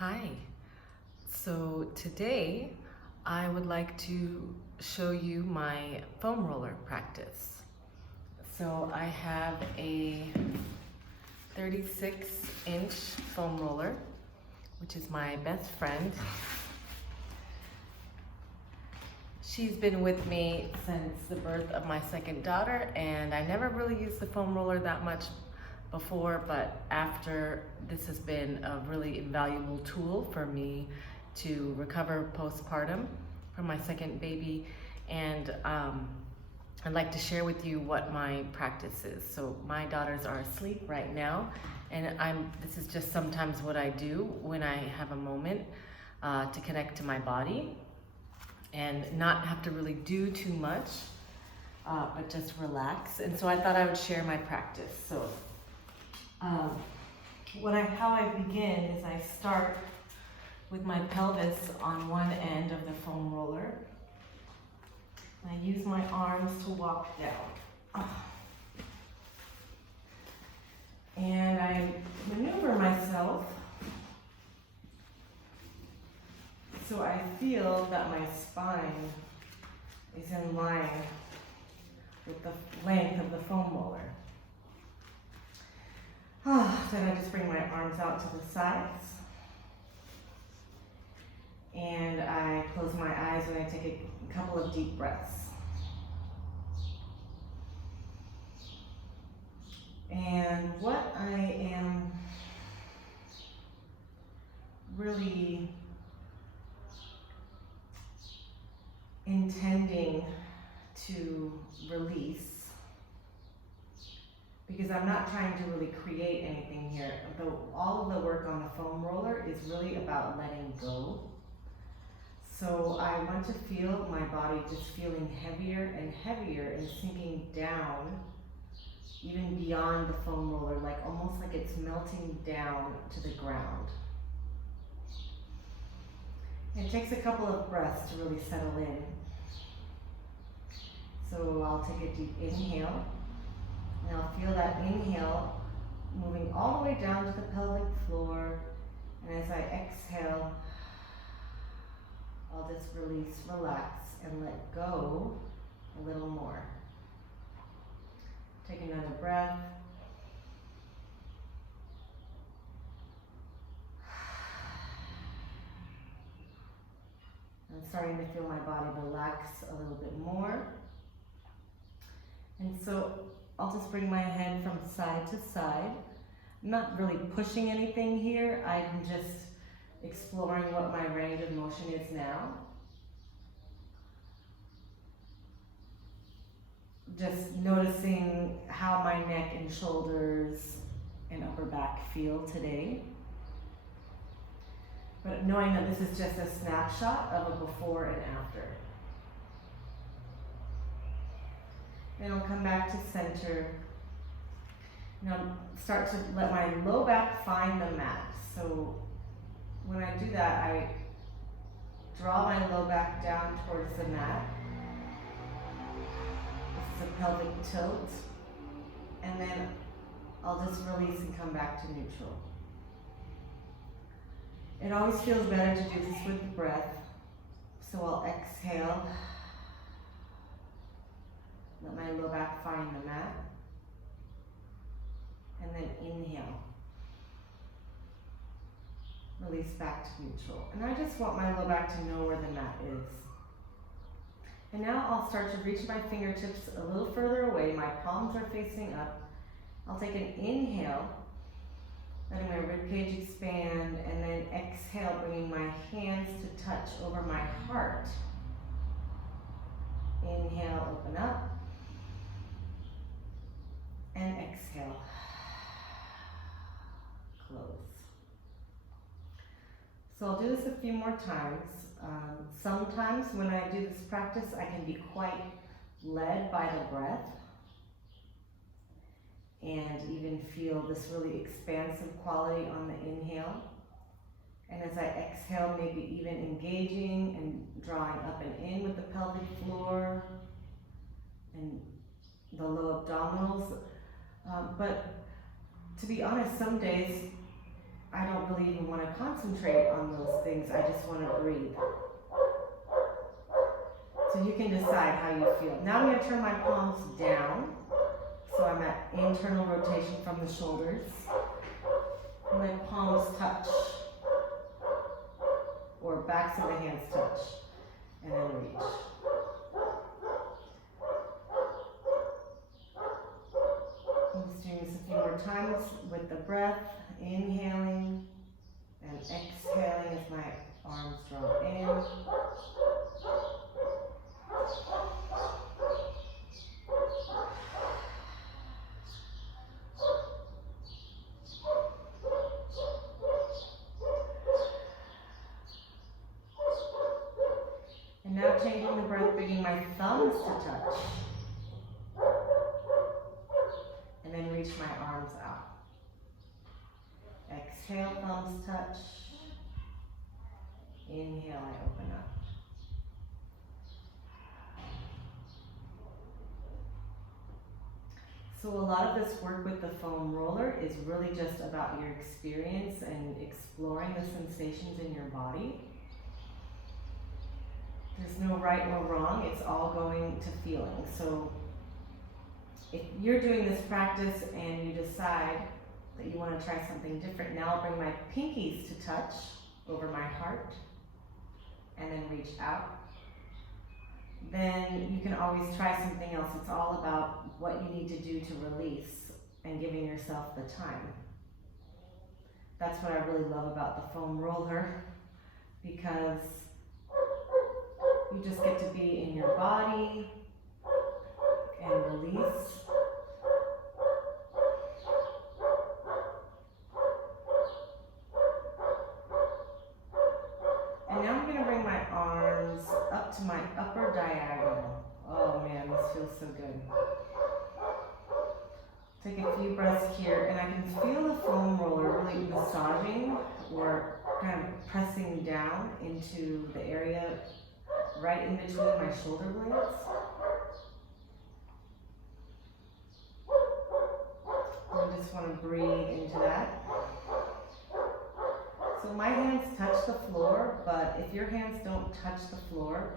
Hi. So today I would like to show you my foam roller practice. So I have a 36-inch foam roller, which is my best friend. She's been with me since the birth of my second daughter, and I never really used the foam roller that much before, but after, this has been a really invaluable tool for me to recover postpartum from my second baby. And I'd like to share with you what my practice is. So my daughters are asleep right now, and this is just sometimes what I do when I have a moment to connect to my body and not have to really do too much, but just relax. And so I thought I would share my practice. So how I begin is I start with my pelvis on one end of the foam roller. I use my arms to walk down. And I maneuver myself so I feel that my spine is in line with the length of the foam roller. Then I just bring my arms out to the sides. And I close my eyes and I take a couple of deep breaths. And what I am really intending to release, because I'm not trying to really create anything here, though all of the work on the foam roller is really about letting go. So I want to feel my body just feeling heavier and heavier and sinking down even beyond the foam roller, like almost like it's melting down to the ground. It takes a couple of breaths to really settle in. So I'll take a deep inhale, and I'll feel that inhale moving all the way down to the pelvic floor. And as I exhale, I'll just release, relax, and let go a little more. Take another breath. I'm starting to feel my body relax a little bit more. And so I'll just bring my head from side to side. I'm not really pushing anything here. I'm just exploring what my range of motion is now. Just noticing how my neck and shoulders and upper back feel today. But knowing that this is just a snapshot of a before and after. Then I'll come back to center. And I'll start to let my low back find the mat. So when I do that, I draw my low back down towards the mat. This is a pelvic tilt. And then I'll just release and come back to neutral. It always feels better to do this with breath. So I'll exhale. Let my low back find the mat. And then inhale. Release back to neutral. And I just want my low back to know where the mat is. And now I'll start to reach my fingertips a little further away. My palms are facing up. I'll take an inhale, letting my ribcage expand, and then exhale, bringing my hands to touch over my heart. Inhale, open up. And exhale, close. So I'll do this a few more times. Sometimes when I do this practice, I can be quite led by the breath and even feel this really expansive quality on the inhale. And as I exhale, maybe even engaging and drawing up and in with the pelvic floor and the low abdominals. But to be honest, some days I don't really even want to concentrate on those things. I just want to breathe. So you can decide how you feel. Now I'm going to turn my palms down. So I'm at internal rotation from the shoulders. My palms touch, or backs of the hands touch, and then reach. I'm just doing this a few more times with the breath, inhaling and exhaling as my arms draw in. And now changing the breath, bringing my thumbs to touch. And then reach my arms out. Exhale, thumbs touch. Inhale, I open up. So a lot of this work with the foam roller is really just about your experience and exploring the sensations in your body. There's no right or wrong, it's all going to feeling. So if you're doing this practice and you decide that you want to try something different, now I'll bring my pinkies to touch over my heart and then reach out. Then you can always try something else. It's all about what you need to do to release and giving yourself the time. That's what I really love about the foam roller, because you just get to be in your body and release. And now I'm going to bring my arms up to my upper diagonal. Oh man, this feels so good. Take a few breaths here, and I can feel the foam roller really massaging or kind of pressing down into the area right in between my shoulder blades. I just want to breathe into that. So my hands touch the floor, but if your hands don't touch the floor,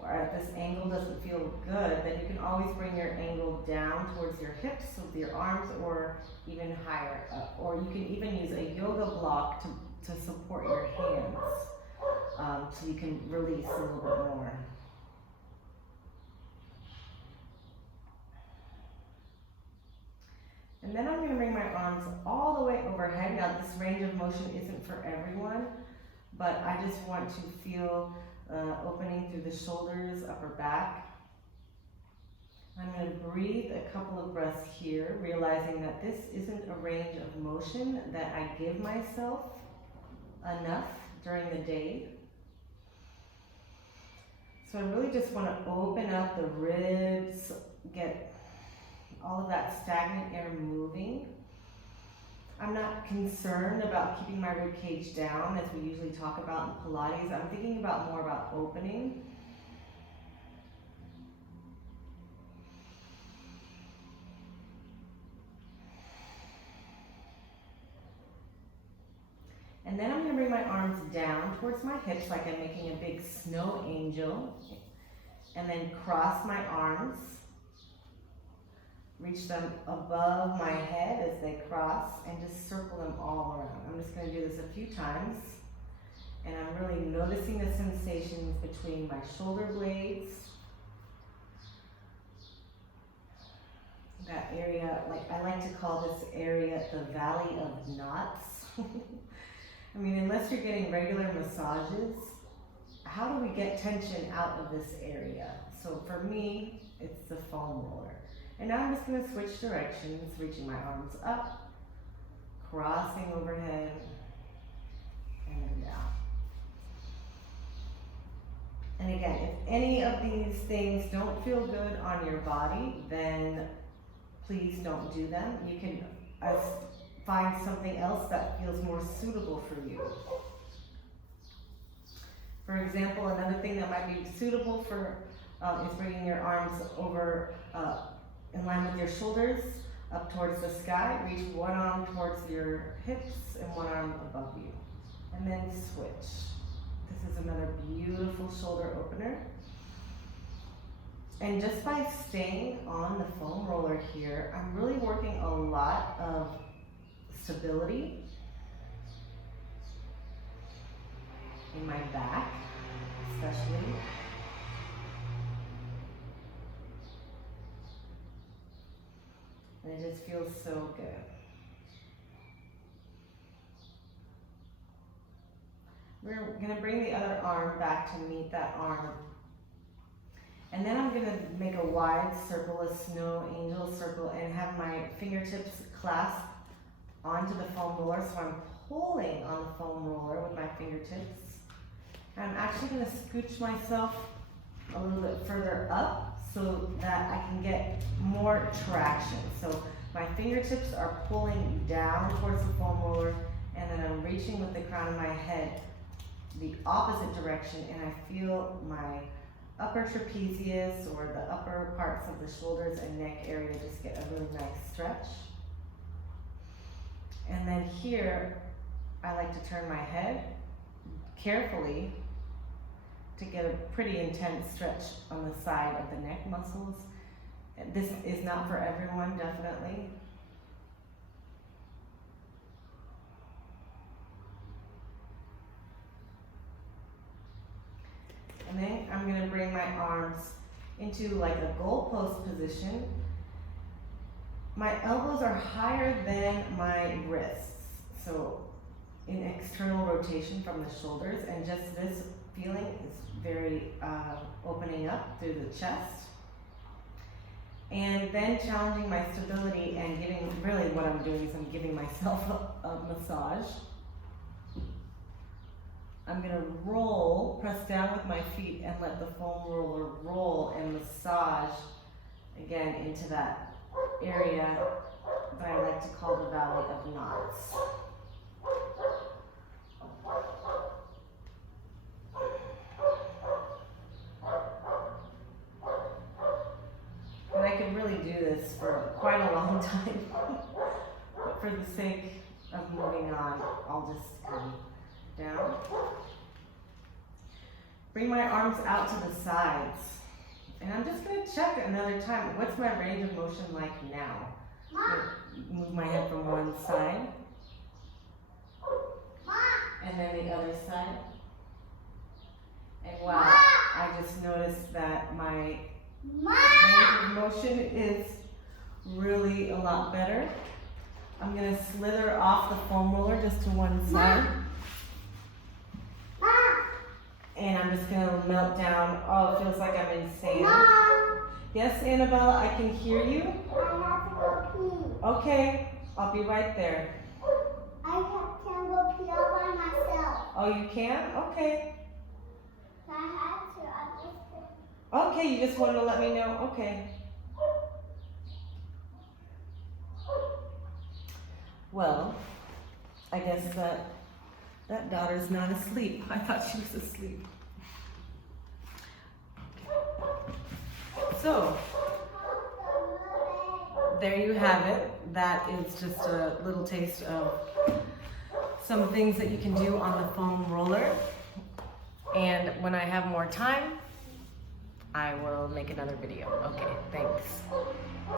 or at this angle doesn't feel good, then you can always bring your angle down towards your hips with your arms, or even higher up. Or you can even use a yoga block to support your hands, so you can release a little bit more. And then I'm going to bring my arms all the way overhead. Now this range of motion isn't for everyone, but I just want to feel opening through the shoulders, upper back. I'm going to breathe a couple of breaths here, realizing that this isn't a range of motion that I give myself enough during the day. So I really just want to open up the ribs, get all of that stagnant air moving. I'm not concerned about keeping my rib cage down, as we usually talk about in Pilates. I'm thinking more about opening. And then I'm going to bring my arms down towards my hips like I'm making a big snow angel. And then cross my arms. Reach them above my head as they cross, and just circle them all around. I'm just going to do this a few times, and I'm really noticing the sensations between my shoulder blades. That area, I like to call this area the Valley of Knots. I mean, unless you're getting regular massages, how do we get tension out of this area? So for me, it's the foam roller. And now I'm just going to switch directions, reaching my arms up, crossing overhead, and then down. And again, if any of these things don't feel good on your body, then please don't do them. You can find something else that feels more suitable for you. For example, another thing that might be suitable for is bringing your arms over in line with your shoulders, up towards the sky. Reach one arm towards your hips and one arm above you. And then switch. This is another beautiful shoulder opener. And just by staying on the foam roller here, I'm really working a lot of stability in my back, especially. And it just feels so good. We're gonna bring the other arm back to meet that arm. And then I'm gonna make a wide circle, a snow angel circle, and have my fingertips clasp onto the foam roller. So I'm pulling on the foam roller with my fingertips. And I'm actually gonna scooch myself a little bit further up so that I can get more traction. So my fingertips are pulling down towards the foam roller, and then I'm reaching with the crown of my head the opposite direction, and I feel my upper trapezius or the upper parts of the shoulders and neck area just get a really nice stretch. And then here, I like to turn my head carefully to get a pretty intense stretch on the side of the neck muscles. This is not for everyone, definitely. And then I'm gonna bring my arms into like a goalpost position. My elbows are higher than my wrists, so in external rotation from the shoulders, and just this feeling is very opening up through the chest. And then challenging my stability and giving, really what I'm doing is I'm giving myself a massage. I'm gonna roll, press down with my feet and let the foam roller roll and massage again into that area that I like to call the Valley of Knots. And I could really do this for quite a long time, but for the sake of moving on, I'll just come down. Bring my arms out to the sides. And I'm just gonna check another time. What's my range of motion like now? Move my head from one side. And then the other side. And wow, I just noticed that my range of motion is really a lot better. I'm gonna slither off the foam roller just to one side. And I'm just gonna melt down. Oh, it feels like I'm in sand. Mom. Yes, Annabella, I can hear you. I have to go pee. Okay, I'll be right there. I can go pee all by myself. Oh, you can? Okay. I have to. Okay, you just wanted to let me know? Okay. Well, I guess that daughter's not asleep. I thought she was asleep. So, there you have it. That is just a little taste of some things that you can do on the foam roller. And when I have more time, I will make another video. Okay, thanks.